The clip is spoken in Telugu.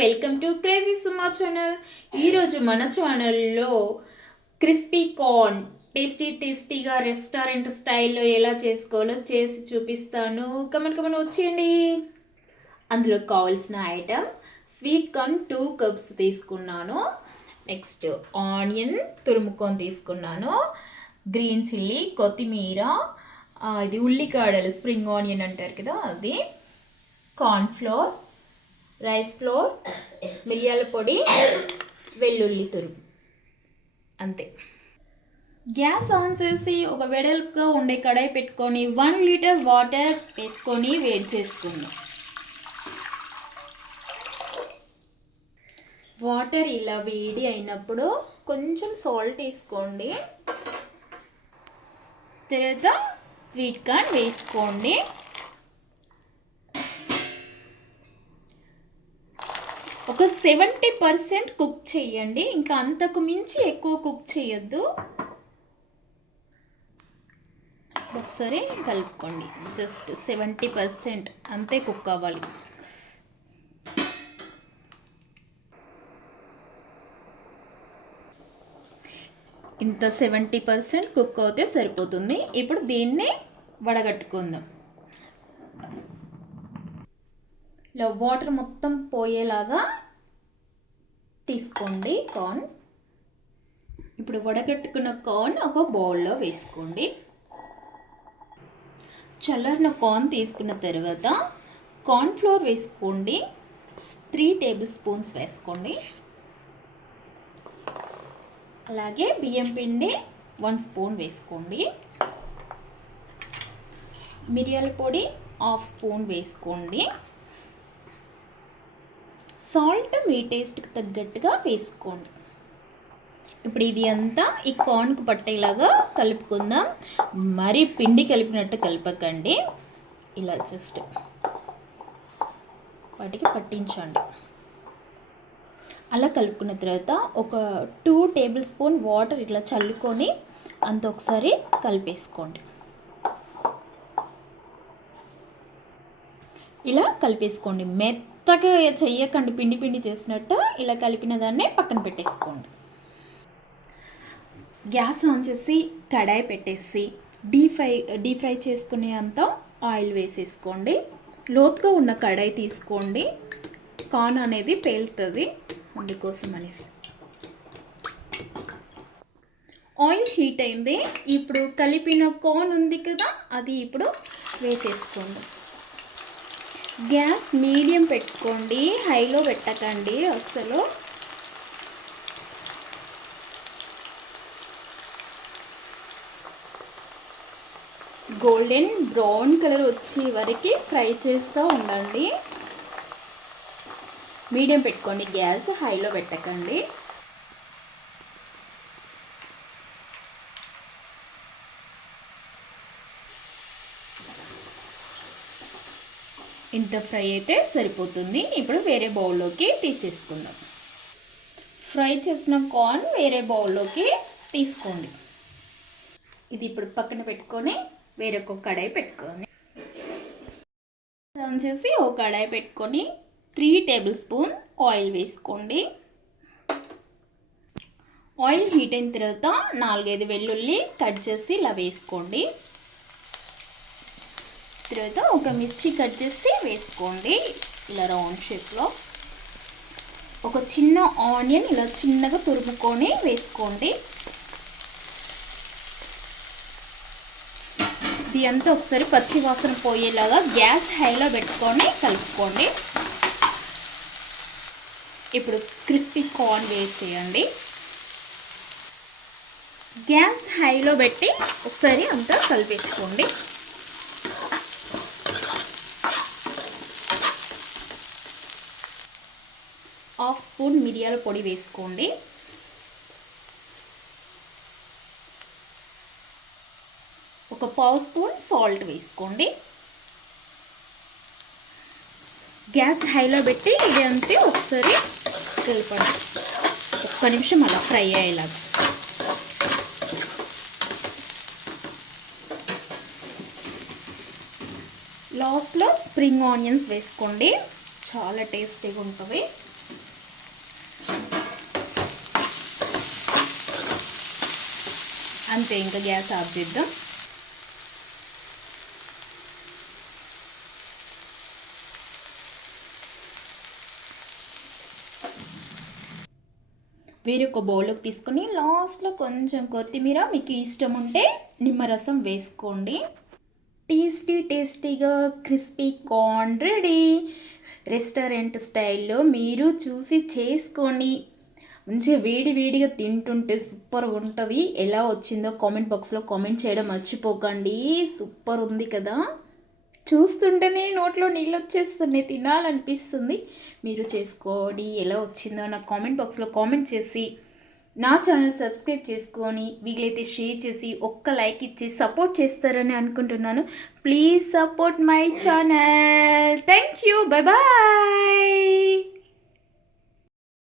Welcome to crazy Suma channel. ఈరోజు మన ఛానల్లో క్రిస్పీ కార్న్ టేస్టీ టేస్టీగా రెస్టారెంట్ స్టైల్లో ఎలా చేసుకోవాలో చేసి చూపిస్తాను. కమన్ కమన్ వచ్చేయండి. అందులో కావాల్సిన item sweet corn two cups తీసుకున్నాను. నెక్స్ట్ ఆనియన్ తురుముకొని తీసుకున్నాను. గ్రీన్ చిల్లీ కొత్తిమీర ఇది ఉల్లికాడలు స్ప్రింగ్ ఆనియన్ అంటారు కదా అది. కార్న్ ఫ్లోర్ రైస్ ఫ్లోర్ మిరియాల పొడి వెల్లుల్లి తురుము. అంతే. గ్యాస్ ఆన్ చేసి ఒక వెడల్పుగా ఉండే కడాయి పెట్టుకొని వన్ లీటర్ వాటర్ వేసుకొని వేడి చేసుకుందాం. వాటర్ ఇలా వేడి అయినప్పుడు కొంచెం సాల్ట్ వేసుకోండి. తర్వాత స్వీట్ కార్న్ వేసుకోండి. ఒక సెవెంటీ పర్సెంట్ కుక్ చేయండి ఇంకా అంతకు మించి ఎక్కువ కుక్ చేయొద్దు ఒకసారి కలుపుకోండి. జస్ట్ సెవెంటీ పర్సెంట్ అంతే కుక్ అవ్వాలి. ఇంత సెవెంటీ పర్సెంట్ కుక్ అవుతే సరిపోతుంది. ఇప్పుడు దీన్ని వడగట్టుకుందాం. ఇలా వాటర్ మొత్తం పోయేలాగా తీసుకోండి కార్న్ ఇప్పుడు వడగట్టుకున్న కార్న్ ఒక బౌల్లో వేసుకోండి. చల్లారిన కార్న్ తీసుకున్న తర్వాత కార్న్ ఫ్లోర్ వేసుకోండి. త్రీ టేబుల్ స్పూన్స్ వేసుకోండి. అలాగే బియ్యం పిండి వన్ స్పూన్ వేసుకోండి. మిరియాల పొడి హాఫ్ స్పూన్ వేసుకోండి. సాల్ట్ మీ టేస్ట్కి తగ్గట్టుగా వేసుకోండి. ఇప్పుడు ఇది అంతా ఈ కార్న్కు పట్టేలాగా కలుపుకుందాం. మరి పిండి కలిపినట్టు కలపకండి. ఇలా జస్ట్ వాటికి పట్టించండి. అలా కలుపుకున్న తర్వాత ఒక టూ టేబుల్ స్పూన్ వాటర్ ఇట్లా చల్లుకొని అంత ఒకసారి కలిపేసుకోండి. ఇలా కలిపేసుకోండి. మెత్తగా చెయ్యకండి. పిండి పిండి చేసినట్టు ఇలా కలిపిన దాన్ని పక్కన పెట్టేసుకోండి. గ్యాస్ ఆన్ చేసి కడాయి పెట్టేసి డీప్ ఫ్రై డీప్ ఫ్రై చేసుకునే అంత ఆయిల్ వేసేసుకోండి. లోతుగా ఉన్న కడాయి తీసుకోండి. కార్న్ అనేది పేలుతుంది. అందుకోసం అనేసి. ఆయిల్ హీట్ అయింది. ఇప్పుడు కలిపిన కార్న్ ఉంది కదా అది ఇప్పుడు వేసేసుకోండి. గ్యాస్ మీడియం పెట్టుకోండి హైలో పెట్టకండి అస్సలు. గోల్డెన్ బ్రౌన్ కలర్ వచ్చే వరకు ఫ్రై చేస్తూ ఉండండి. మీడియం పెట్టుకోండి గ్యాస్ హైలో పెట్టకండి. ఇంత ఫ్రై అయితే సరిపోతుంది. ఇప్పుడు వేరే బౌల్లోకి తీసేసుకుందాం. ఫ్రై చేసిన కార్న్ వేరే బౌల్లోకి తీసుకోండి. ఇది ఇప్పుడు పక్కన పెట్టుకొని వేరొక కడాయి పెట్టుకొని ఆన్ చేసి ఒక కడాయి పెట్టుకొని త్రీ టేబుల్ స్పూన్ ఆయిల్ వేసుకోండి. ఆయిల్ హీట్ అయిన తర్వాత నాలుగైదు వెల్లుల్లి కట్ చేసి ఇలా వేసుకోండి. తర్వాత ఒక మిర్చి కట్ చేసి వేసుకోండి. ఇలా రౌండ్ షేప్లో. ఒక చిన్న ఆనియన్ ఇలా చిన్నగా తురుముకొని వేసుకోండి. ఇది అంతా ఒకసారి పచ్చి వాసన పోయేలాగా గ్యాస్ హైలో పెట్టుకొని కలుపుకోండి. ఇప్పుడు క్రిస్పీ కార్న్ వేసేయండి. గ్యాస్ హైలో పెట్టి ఒకసారి అంతా కలిపేసుకోండి. స్పూన్ మిరియాల పొడి వేసుకోండి. ఒక పావు స్పూన్ సాల్ట్ వేసుకోండి. గ్యాస్ హైలో పెట్టి ఇది అంతే ఒకసారి కలపండి. ఒక్క నిమిషం అలా ఫ్రై అయ్యేలాగా. లాస్ట్లో స్ప్రింగ్ ఆనియన్స్ వేసుకోండి. చాలా టేస్టీగా ఉంటుంది అంతే ఇంకా గ్యాస్ ఆఫ్ చేద్దాం. వేరొక బౌల్లోకి తీసుకొని లాస్ట్లో కొంచెం కొత్తిమీర మీకు ఇష్టం ఉంటే నిమ్మరసం వేసుకోండి. టేస్టీ టేస్టీగా క్రిస్పీ కార్న్ రెడీ రెస్టారెంట్ స్టైల్లో మీరు చూసి చేసుకొని మంచిగా వేడి వేడిగా తింటుంటే సూపర్ ఉంటుంది. ఎలా వచ్చిందో కామెంట్ బాక్స్లో కామెంట్ చేయడం మర్చిపోకండి. సూపర్ ఉంది కదా. చూస్తుంటేనే నోట్లో నీళ్ళు వచ్చేస్తున్నాయి తినాలనిపిస్తుంది. మీరు చేసుకోండి ఎలా వచ్చిందో నాకు కామెంట్ బాక్స్లో కామెంట్ చేసి నా ఛానల్ సబ్స్క్రైబ్ చేసుకొని వీలైతే షేర్ చేసి ఒక్క లైక్ ఇచ్చి సపోర్ట్ చేస్తారని అనుకుంటున్నాను. Please support my channel thank you bye bye